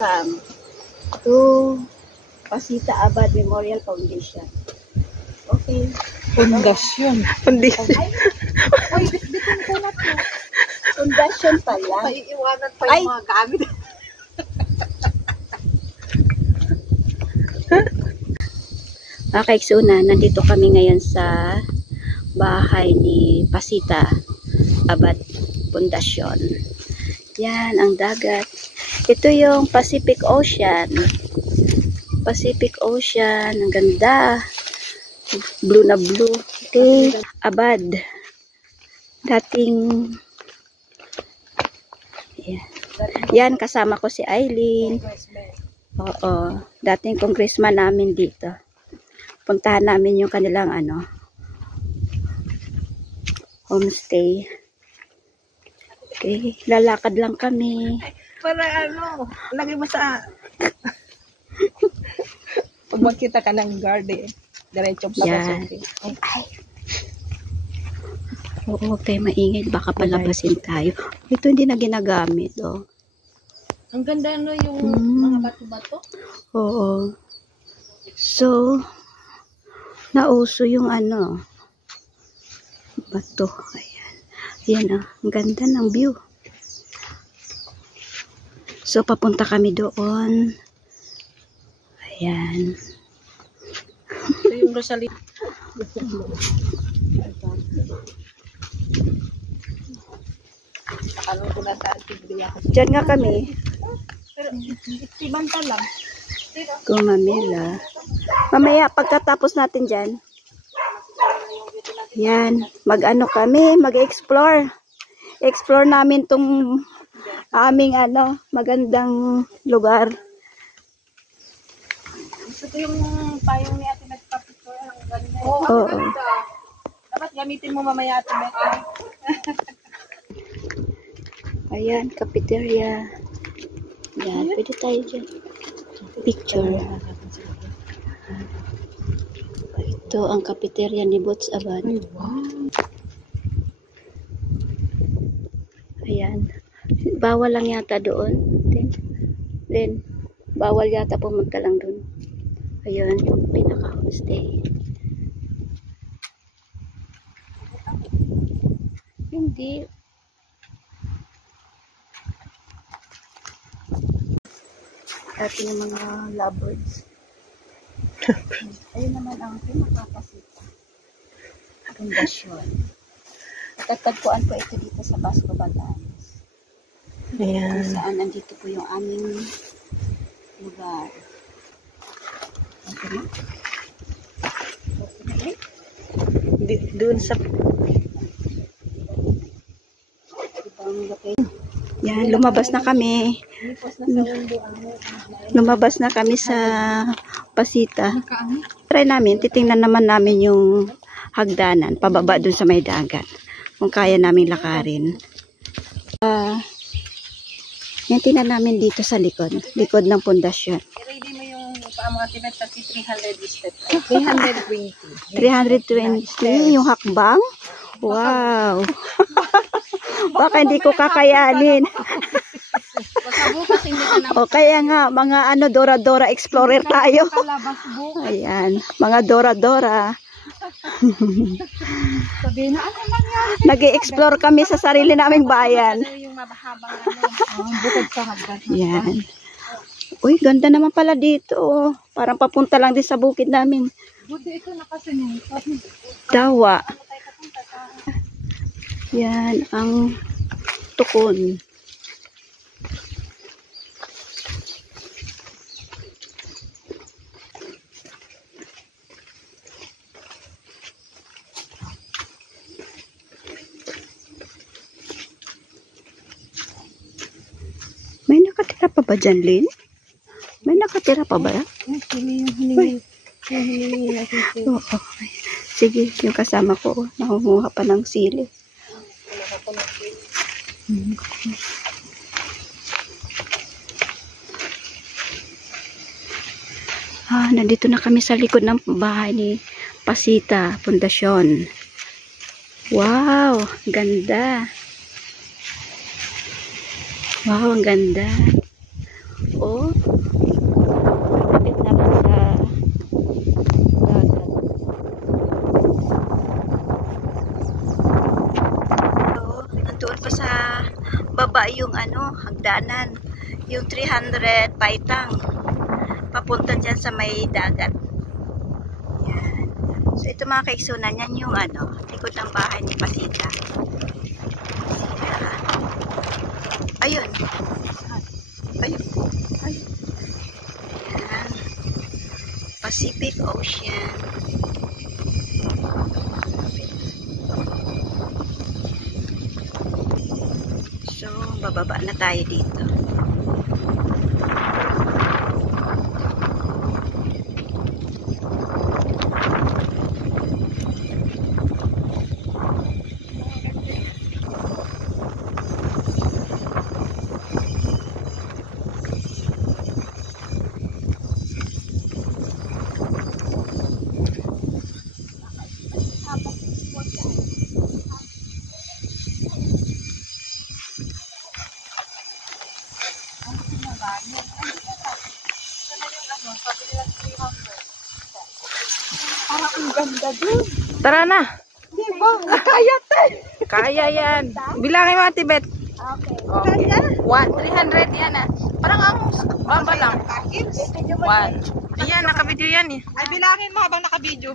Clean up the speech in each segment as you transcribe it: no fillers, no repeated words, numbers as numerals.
To Pasita Abad Memorial Foundation. Okay. Foundation. Uy, bitbitin ko na to. Foundation pala. Paiiwanan pa yung mga gamit. Okay, so nandito kami ngayon sa bahay ni Pasita Abad Foundation. Yan, ang dagat. Ito yung Pacific Ocean. Pacific Ocean. Ang ganda. Blue na blue. Okay. Abad. Dating yan, kasama ko si Eileen. Oo. Dating congressman namin dito. Puntahan namin yung kanilang homestay. Okay, lalakad lang kami. Para lagay mo sa pag magkita ka ng garden, diretso pa yan. Ay. Oo, okay, maingay. Baka palabasin tayo. Ito hindi na ginagamit, oh. Ang ganda yung mga bato-bato. Oo. So, nauso yung bato. Ayan. Ayan, oh. Ang ganda ng view. So, papunta kami doon. Ayan. Ito yung Rosalie. Diyan nga kami. Ibanta lang. Gumamela. Mamaya, pagkatapos natin dyan, yan, kami, mag-explore. Explore namin tong aming magandang lugar. Ito yung payong ni Ate nagpa-picture. Ang ganda. Oo. Dapat gamitin mo mamaya Ate Met. Ayan, cafeteria. Yan, pwede tayo dyan. Picture. Ito ang cafeteria ni Bots Abad. Ayan. Bawal lang yata doon. Then, bawal yata pumunta lang doon. Ayan, yung pinaka-homestay. Hindi. Ating yung mga lovebirds. Ayun naman ang pinakapasita. Foundation. Tatagpuan po ito dito sa Basco, Batanes. Ayan. Kung saan nandito po yung aming lugar. Okay na? Doon sa yan, lumabas na kami. Lumabas na kami sa Pasita. Try namin, titingnan naman namin yung hagdanan, pababa dun sa may dagat. Kung kaya namin lakarin. Yan, tingnan namin dito sa likod ng pundasyon. i-ready mo yung mga timet kasi 300 step. 320. 320 yung hakbang? Wow! Baka hindi ko kakayanin. O kaya nga, mga Dora-Dora Explorer tayo. Ayan, mga Dora-Dora. Nag-i-explore kami sa sarili naming bayan. Ayan. Uy, ganda naman pala dito. Parang papunta lang din sa bukid namin. Dawa. Yan ang tukon. May nakatira pa ba dyan, Lynn? May nakatira pa ba? Oo. Sige, yung kasama ko, nakunguha pa ng sili. Nandito na kami sa likod ng bahay ni Pasita Foundation. Wow, ganda. Wow, ang ganda. Oh, Kapit na rin sa dagat. So, nandoon pa sa baba yung hagdanan. Yung 300 paitang. Papunta dyan sa may dagat. Yan. So, ito mga kaigsunan, yan yung likod ng bahay ni Pasita. Ayun. Ayun. Ayun. Yan. Pacific Ocean. So, bababa na tayo dito. Parang ang ganda dun. Tara na. Diba? Kaya tayo. Kaya yan. Bilangin mo, Ate Beth. Okay. Oh. Kaya? 300 yan ah. Parang ang baba lang. 1. Ayan, nakabidyo yan eh. Ay, bilangin mo habang nakabidyo.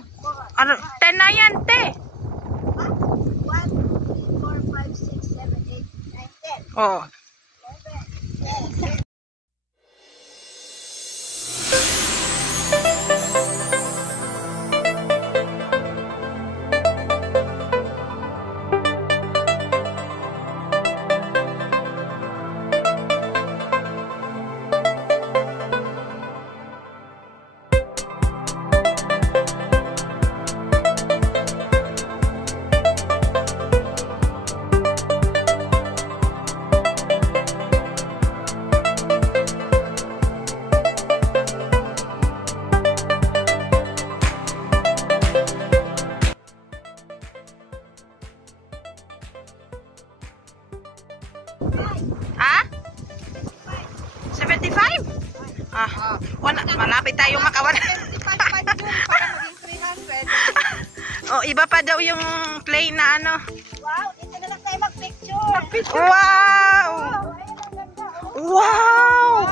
10 na yan, te. 1, 4, 5, 6, 7, 8, 9, 10. Oh. Ah? 75? Ah, malapit tayong makawan. 75 yun para maging 300. Oh, iba pa daw yung play na Wow, dito na lang tayo mag-picture. Wow! Ayun ang ganda. Wow! Wow.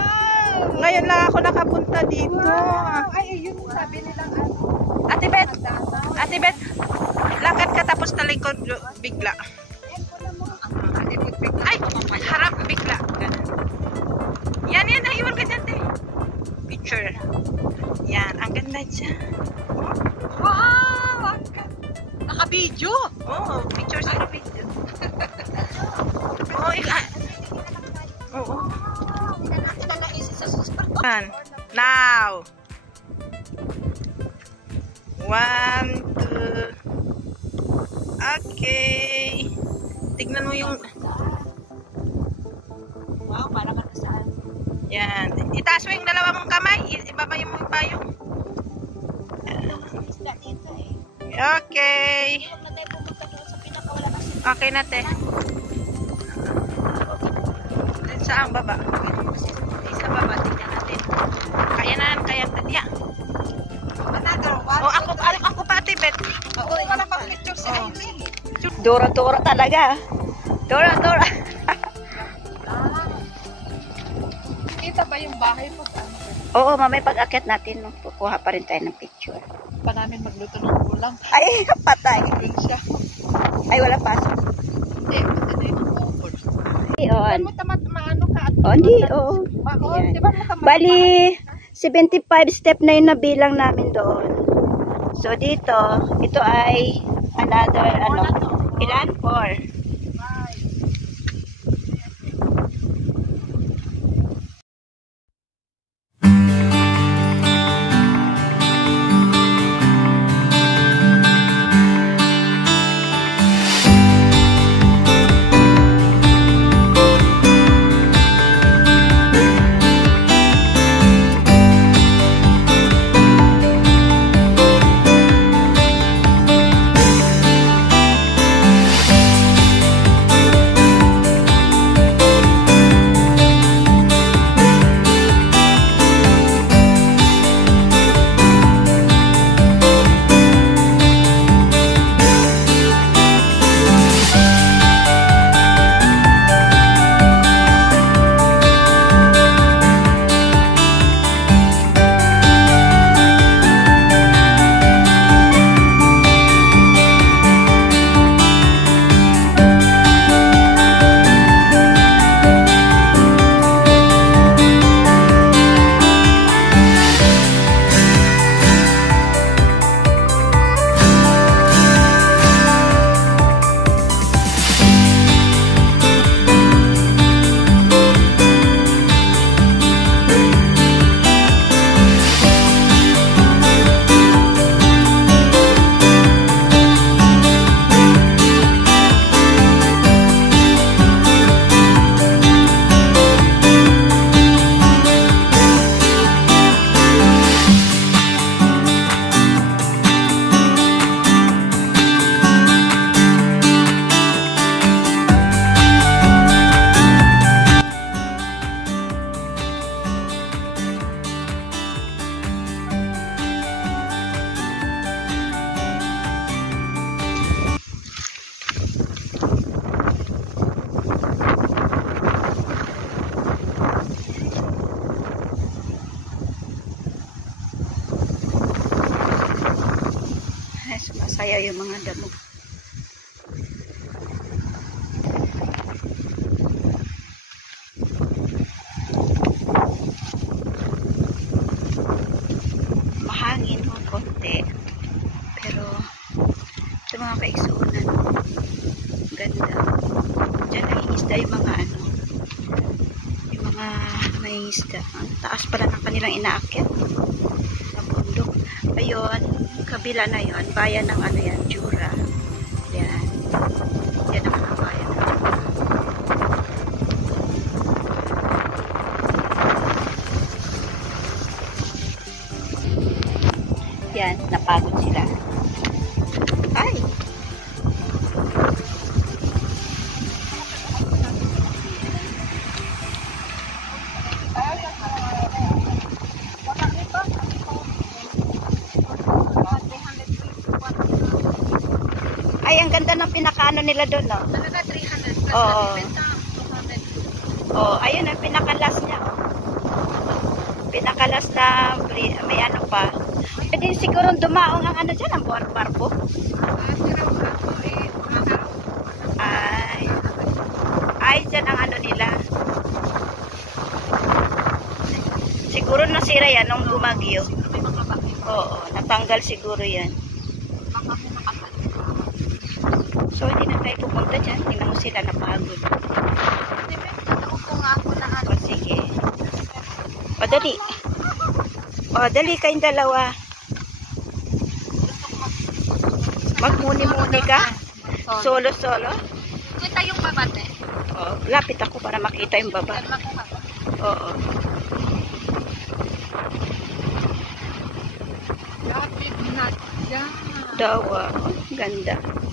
Ngayon lang ako nakapunta dito. Wow. Ay, yun sabi nilang Ate Beth, lakad ka tapos talikod bigla. Ay, harap bigla. Yan, ayun ka dyan, te. Picture. Yan, ang ganda dyan. Wow! Naka-video. Oh, picture sa video. Oh, oo. Yan. Now. 1, 2. Okay. Tignan mo yung... Wow, parang ano saan? Yan. Itaas mo yung dalawa mong kamay. Ibaba mo yung payong. Isda dito eh. Okay. Huwag na tayo pumunta doon sa pinakawala kasi. Okay na, te. Saan baba? Isa baba. Tignan natin. Kaya na. Yeah. Oh, ako pa, Ate Beth. Oo, wala pang picture si Aileen. Dora talaga. Dora. Kita ba yung bahay mo? Oo, mamay pag-akyat natin, kukuha pa rin tayo ng picture. Pa namin magluto ng ulam. Ay, patay. Doon siya. Ay, wala pasok. Hindi, ito yung comfort. Iyon. Mo maano ka at Hindi, oo. Baon, di ba mo Bali, 75 step na yung nabilang namin doon. So, dito, ito ay another, ilan? 4. kaya yung mga damo. Mahangin ho konti. Pero sa mga kaigsuunan, ganda. Diyan nangingisda yung mga ano, yung mga may isda. Ang taas pala ng kanilang inaakyat. Ang bundok. Ayun, kabila na yon, bayan ng ano yan, Jura. Yan. Yan ang mga bayan. Yan, napagod sila. Ay! Ay, ang ganda ng pinakaano nila doon, no? Talaga 300 plus Oo. na bibenta. 200. Oh, ayun ang pinakalas niya. Oh. Pinakalas na may ano pa. Pwede siguro dumaong ang ano dyan, ang barko. Ay, dyan ang ano nila. Siguro nasira yan nung lumagyo. Oo, natanggal siguro yan. So, hindi na tayo pupunta dyan. Tingnan mo sila napagod. O, sige. O, dali. O, dali kayong dalawa. Magmuni-muni ka? Solo-solo? Kita yung babate. O, lapit ako para makita yung baba. Oo. Lapit na dyan. Dawa. Ganda.